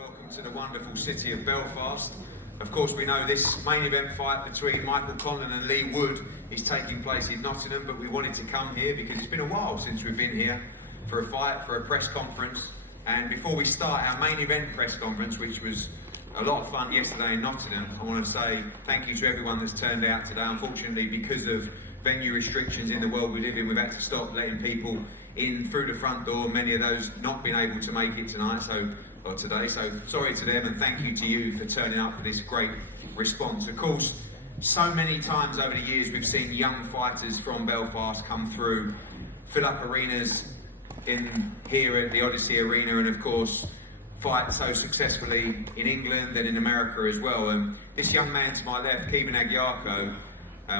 welcome to the wonderful city of Belfast. Of course, we know this main event fight between Michael Conlan and Lee Wood is taking place in Nottingham, but we wanted to come here because it's been a while since we've been here for a fight, for a press conference. And before we start our main event press conference, which was a lot of fun yesterday in Nottingham, I want to say thank you to everyone that's turned out today. Unfortunately, because of venue restrictions in the world we live in, we've had to stop letting people in through the front door. Many of those not been able to make it tonight, or today. So sorry to them, and thank you to you for turning up for this great response. Of course, so many times over the years we've seen young fighters from Belfast come through, fill up arenas here at the Odyssey Arena, and of course fight so successfully in England and in America as well. And this young man to my left, Caoimhin Agyarko,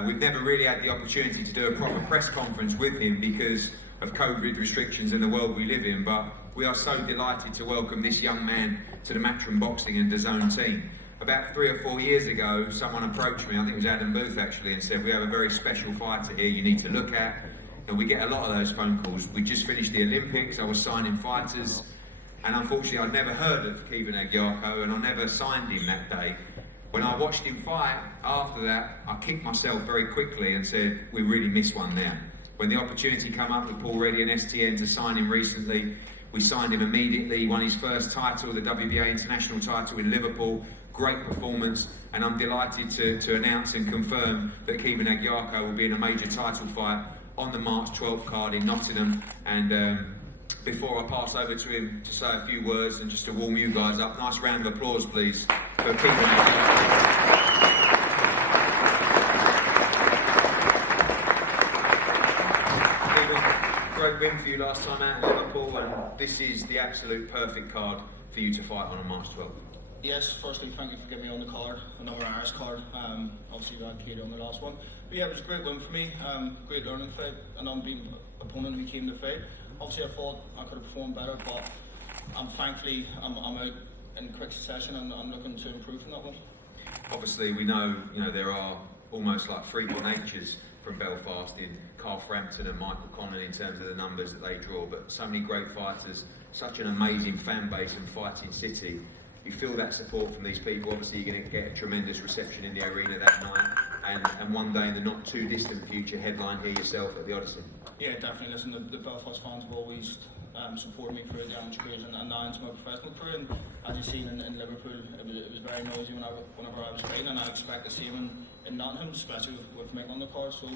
we've never really had the opportunity to do a proper press conference with him because of COVID restrictions in the world we live in, but we are so delighted to welcome this young man to the Matchroom Boxing and DAZN team. About 3 or 4 years ago, someone approached me, I think it was Adam Booth actually, and said, we have a very special fighter here you need to look at. And we get a lot of those phone calls. We just finished the Olympics, I was signing fighters, and unfortunately I'd never heard of Caoimhin Agyarko, and I never signed him that day. When I watched him fight, after that, I kicked myself very quickly and said, we really missed one there. When the opportunity came up with Paul Reddy and STN to sign him recently, we signed him immediately. He won his first title, the WBA International title in Liverpool. Great performance, and I'm delighted to announce and confirm that Caoimhin Agyarko will be in a major title fight on the March 12th card in Nottingham. And before I pass over to him to say a few words and just to warm you guys up, nice round of applause please for Caoimhin Agyarko. Great win for you last time out in Liverpool, and this is the absolute perfect card for you to fight on March 12th. Yes, firstly, thank you for getting me on the card, another Irish card. Obviously, you had Katie on the last one. But yeah, it was a great win for me, great learning fight, an unbeaten opponent who came to fight. Obviously, I thought I could have performed better, but thankfully, I'm out in quick succession, and I'm looking to improve from that one. Obviously, we know there are almost like freak natures from Belfast in Carl Frampton and Michael Conlan in terms of the numbers that they draw, but so many great fighters, such an amazing fan base and fighting city. You feel that support from these people. Obviously you're going to get a tremendous reception in the arena that night, and one day in the not too distant future headline here yourself at the Odyssey. Yeah, definitely. Listen, the Belfast fans have always supported me throughout the amateur careers and now into my professional career, and as you've seen in Liverpool, it was very noisy whenever I was fighting, and I expect to see him in Nottingham, especially with Mick on the card. So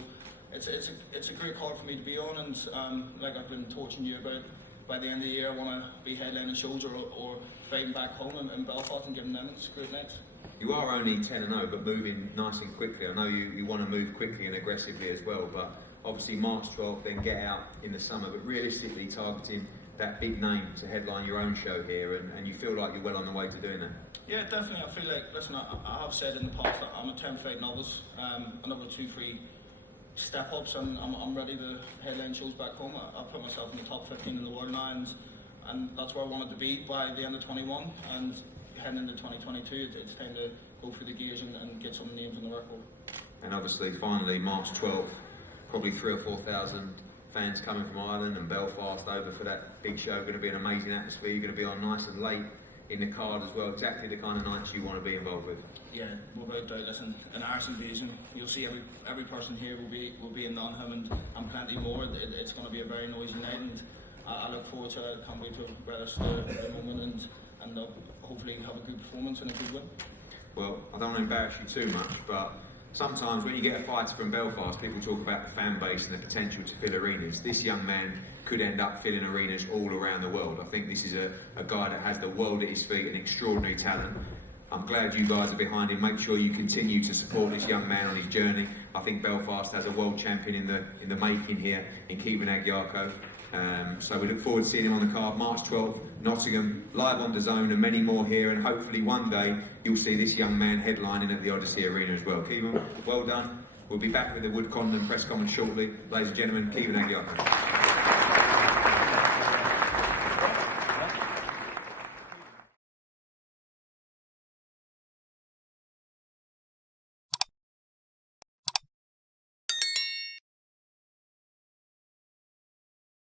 it's a great card for me to be on, and like I've been torching you about, by the end of the year I want to be headlining shows or fighting back home in Belfast and giving them great nights. You are only 10-0 but moving nice and quickly. I know you want to move quickly and aggressively as well, but obviously March 12th, then get out in the summer, but realistically targeting that big name to headline your own show here, and you feel like you're well on the way to doing that. Yeah, definitely. I feel like, listen, I have said in the past that I'm a 10-fight novice, another 2-3 step-ups, and I'm ready to headline shows back home. I put myself in the top 15 in the world now, and that's where I wanted to be by the end of 21, and heading into 2022, it's time to go through the gears and get some names on the record. And obviously, finally, March 12th, probably 3,000 or 4,000 fans coming from Ireland and Belfast over for that big show. Going to be an amazing atmosphere. You're going to be on nice and late in the card as well. Exactly the kind of nights you want to be involved with. Yeah, without doubt. Listen, an Irish invasion. You'll see every person here will be in Nottingham, and plenty more. It's going to be a very noisy night, and I look forward to it. I can't wait to relish the moment and hopefully have a good performance and a good win. Well, I don't want to embarrass you too much, but sometimes when you get a fighter from Belfast, people talk about the fan base and the potential to fill arenas. This young man could end up filling arenas all around the world. I think this is a guy that has the world at his feet and extraordinary talent. I'm glad you guys are behind him. Make sure you continue to support this young man on his journey. I think Belfast has a world champion in the making here in Caoimhin Agyarko. So we look forward to seeing him on the card March 12th, Nottingham, live on DAZN, and many more here, and hopefully one day you'll see this young man headlining at the Odyssey Arena as well. Caoimhin, well done. We'll be back with the Wood Conlan press conference shortly. Ladies and gentlemen, Caoimhin Agyarko.